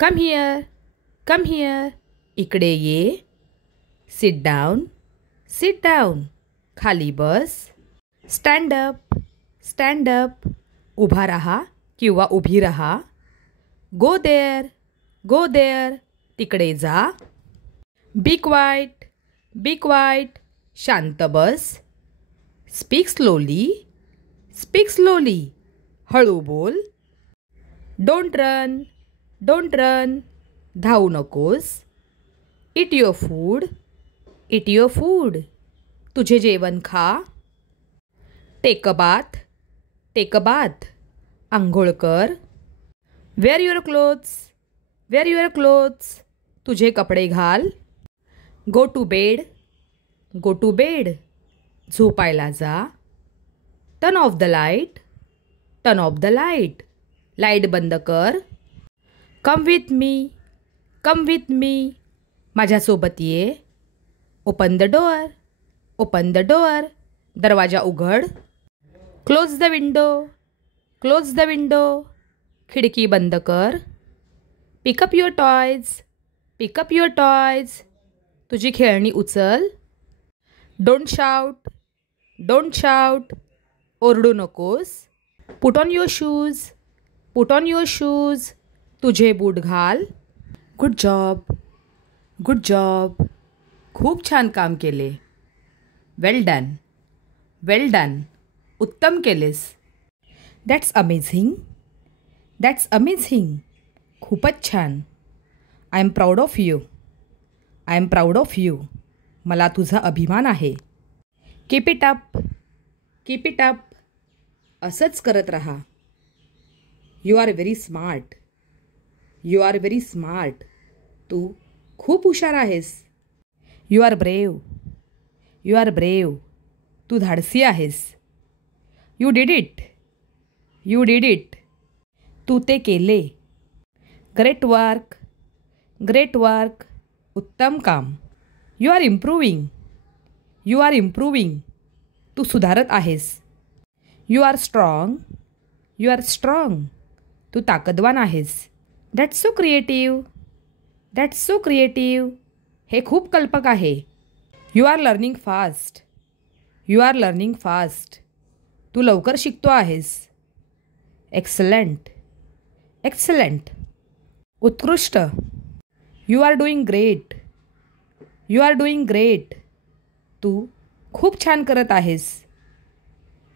Come here, come here. इकडे ये. Sit down, sit down. खाली बस. Stand up, stand up. उभा रहा किंवा उभी रहा. Go there, go there. तिकडे जा. Be quiet, be quiet. शांत बस. Speak slowly, speak slowly. हळू बोल. Don't run, don't run. धावू नकोस. Eat your food, eat your food. तुझे जेवण खा. Take a bath, take a bath. आंघोळ कर. Wear your clothes, wear your clothes. तुझे कपडे घाल. गो to bed, go to bed. झोपायला जा. Turn off the light, turn off the light. Light बंद कर. Come with me, come with me. माझ्यासोबत ये. Open the door, open the door. दरवाजा उघड. Close the window, close the window. खिडकी बंद कर. Pick up your toys, pick up your toys. तुझी खेळणी उचल. Don't shout, don't shout. ओरडू नकोस. Put on your shoes, put on your shoes. तुझे बूट घाल. Good job, good job. खूप छान काम केले. Well done, well done. उत्तम केलेस. That's amazing, that's amazing. खूपच छान. I am proud of you, I am proud of you. मला तुझा अभिमान आहे. Keep it up, keep it up. असंच करत राहा. You are very smart, you are very smart. तू खूप हुशार आहेस. You are brave, you are brave. तू धाडसी आहेस. You did it, you did it. तू ते केले. Great work, great work. उत्तम काम. You are improving, you are improving. तू सुधारत आहेस. You are strong, you are strong. तू ताकदवान आहेस. That's so creative, that's so creative. हे खूप कल्पक आहे. You are learning fast, you are learning fast. तू लवकर शिकतो आहेस. Excellent, excellent. उत्कृष्ट. You are doing great, you are doing great. तू खूप छान करत आहेस.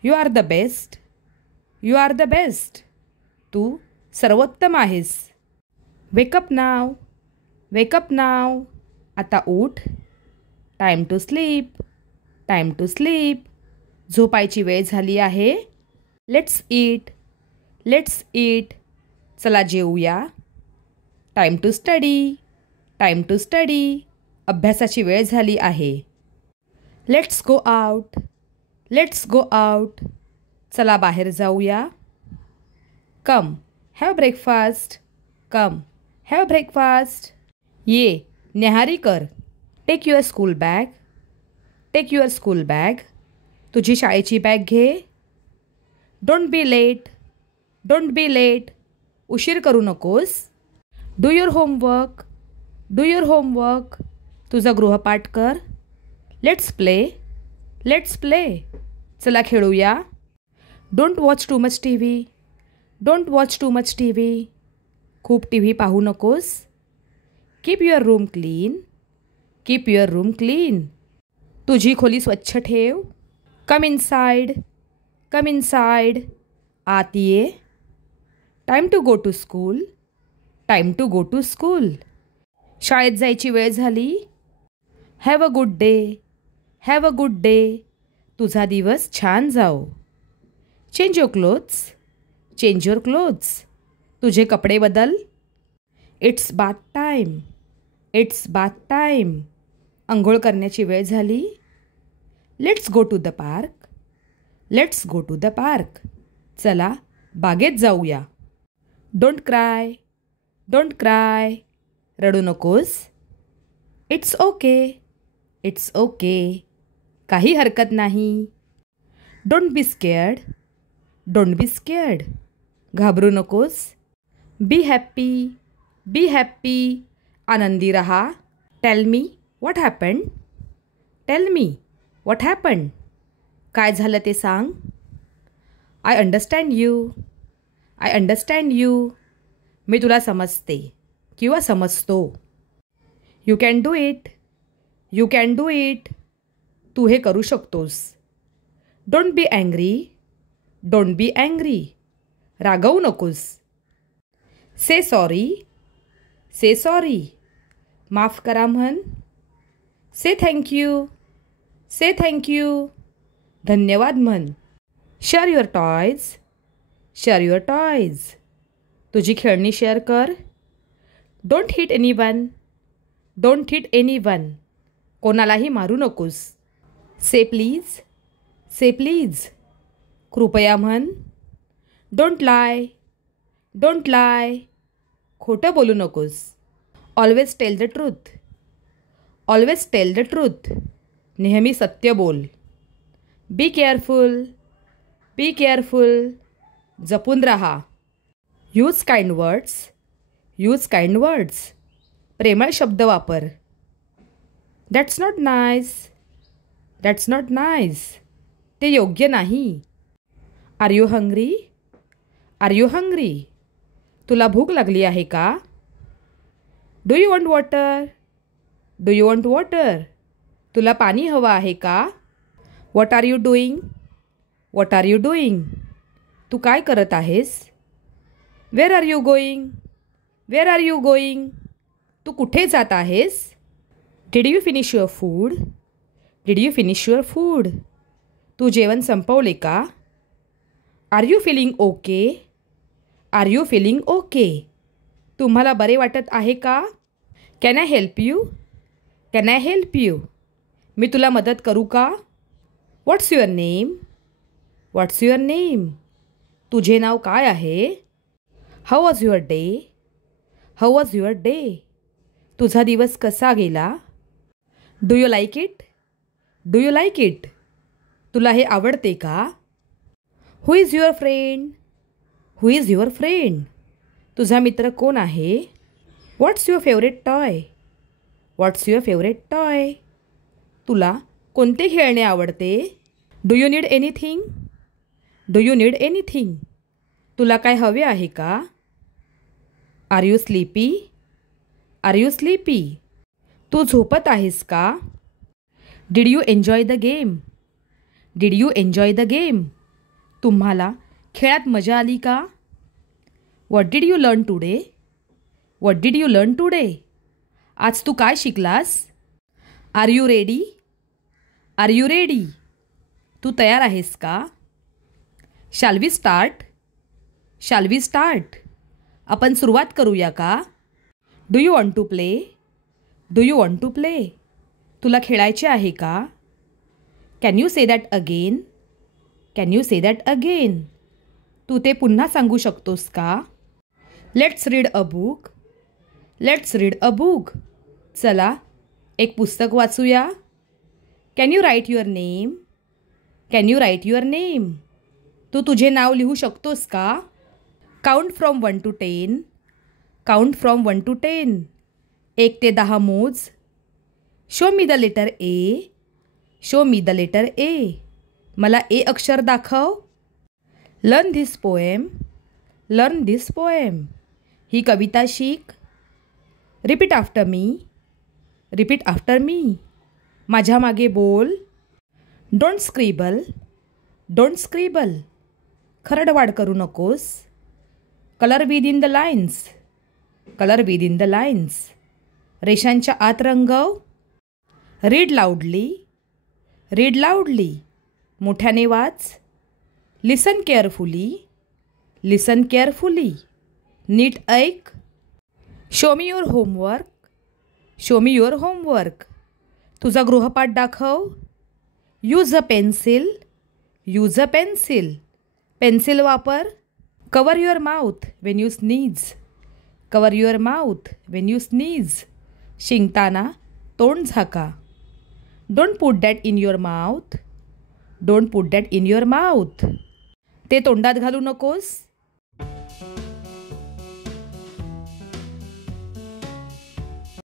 You are the best, you are the best. तू सर्वोत्तम आहेस. Wake up now, wake up now. आता उठ. Time to sleep, time to sleep. झोपायची वेळ झाली आहे. Let's eat, let's eat. चला जेवूया. Time to study, time to study. अभ्यासाची वेळ झाली आहे. Let's go out, let's go out. चला बाहेर जाऊया. Come have breakfast, come have breakfast. ये न्याहारी कर. Take your school bag, take your school bag. तुझी शाळेची बॅग घे. Don't be late, don't be late. उशीर करू नकोस. Do your homework, do your homework. तुझा गृहपाठ कर. Let's play, let's play. चला खेळूया. Don't watch too much T V, don't watch too much T V. खूप टी व्ही पाहू नकोस. Keep your room clean, keep your room clean. तुझी खोली स्वच्छ ठेव. Come inside, come inside. आत ये. Time to go to school, time to go to school. शाळेत जायची वेळ झाली. Have a good day, have a good day. तुझा दिवस छान जाओ. Change your clothes, change your clothes. तुझे कपडे बदल. It's bath time, it's bath time. अंघोळ करण्याची वेळ झाली. Let's go to the park, let's go to the park. चला बागेत जाऊया. Don't cry, don't cry. रडू नकोस. It's okay, it's okay. काही हरकत नाही. Don't be scared, don't be scared. घाबरू नकोस. Be happy. Be happy. आनंदी रहा. Tell me what happened. Tell me what happened. काय झालं ते सांग. I understand you. I understand you. मी तुला समजते किंवा समजतो. You can do it. You can do it. तू हे करू शकतोस. Don't be angry. Don't be angry. रागवू नकोस. Say sorry. Say sorry. माफ करा म्हण. Say thank you. Say thank you. धन्यवाद म्हण. Share your toys. Share your toys. तुझी खेळणी शेअर कर. Don't hit anyone. Don't hit anyone. कोणालाही मारू नकोस. Say please. Say please. कृपया म्हण. Don't lie. Don't lie. खोटं बोलू नकोस. Always tell the truth. Always tell the truth. नेहमी सत्य बोल. Be careful. Be careful. जपून राहा. Use kind words. Use kind words. प्रेमळ शब्द वापर. That's not nice. That's not nice. ते योग्य नाही. Are you hungry. Are you hungry. तुला भूक लागली आहे का. Do you want water. Do you want water. तुला पाणी हवं आहे का. What are you doing. What are you doing. तू काय करत आहेस. Where are you going. Where are you going. तू कुठे जात आहेस. Did you finish your food. Did you finish your food. तू जेवण संपवले का. Are you feeling okay. Are you feeling okay. तुम्हाला बरे वाटत आहे का. Can I help you. Can I help you. मी तुला मदत करू का. What's your name. What's your name. तुझे नाव काय आहे. How was your day. How was your day. तुझा दिवस कसा गेला. Do you like it. Do you like it. तुला हे आवडते का. Who is your friend. Who is your friend. तुझा मित्र कोण आहे. What's your favourite toy. What's your favourite toy. तुला कोणते खेळणे आवडते. Do you need anything. Do you need anything. तुला काय हवे आहे का. Are you sleepy. Are you sleepy. तू झोपत आहेस का. Did you enjoy the game. Did you enjoy the game. तुम्हाला खेळात मजा आली का. What did you learn today. What did you learn today. आज तू काय शिकलास. Are you ready. Are you ready. तू तयार आहेस का. Shall we start. Shall we start. आपण सुरुवात करूया का. Do you want to play. Do you want to play. तुला खेळायचे आहे का. Can you say that again. Can you say that again. तू ते पुन्हा सांगू शकतोस का. Let's read a book. Let's read a book. चला एक पुस्तक वाचूया. Can you write your name. Can you write your name. तू तुझे नाव लिहू शकतोस का. Count from 1 to 10. Count from 1 to 10. 1 ते 10 मोज. Show me the letter A. Show me the letter A. मला ए अक्षर दाखव. Learn this poem. Learn this poem. ही कविता शिक. Repeat after me. Repeat after me. माझ्या मागे बोल. Don't scribble. Don't scribble. खरडवाड करू नकोस. Colour within the lines. Colour within the lines. रेषांच्या आत रंगव. रीड लाऊडली. रीड लाऊडली. मोठ्याने वाच. लिसन केअरफुली. लिसन केअरफुली. नीट ऐक. Show me your homework. Show me your homework. तुझा गृहपाठ दाखव. Use a pencil. Use a pencil. Pencil वापर. Cover your mouth when you sneeze. Cover your mouth when you sneeze. शिंकताना तोंड झाका. Don't put that in your mouth. Don't put that in your mouth. ते तोंडात घालू नकोस.